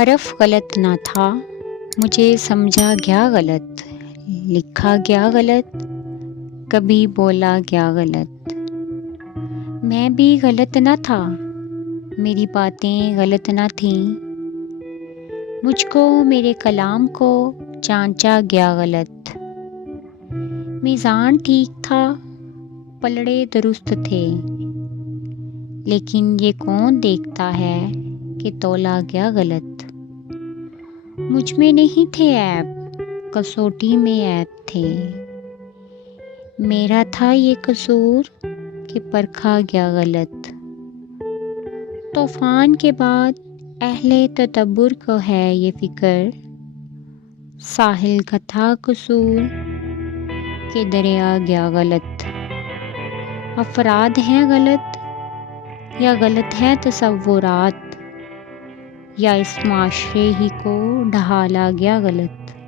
حرف غلط نہ تھا، مجھے سمجھا گیا غلط، لکھا گیا غلط، کبھی بولا گیا غلط۔ میں بھی غلط نہ تھا، میری باتیں غلط نہ تھیں، مجھ کو میرے کلام کو جانچا گیا غلط۔ میزان ٹھیک تھا، پلڑے درست تھے، لیکن یہ کون دیکھتا ہے کہ تولا گیا غلط۔ مجھ میں نہیں تھے عیب، کسوٹی میں عیب تھے، میرا تھا یہ قصور کہ پرکھا گیا غلط۔ طوفان کے بعد اہل تدبر کو ہے یہ فکر، ساحل کا تھا قصور کہ دریا گیا غلط۔ افراد ہیں غلط یا غلط ہے تصورات، یا اس معاشرے ہی کو ڈھالا گیا غلط۔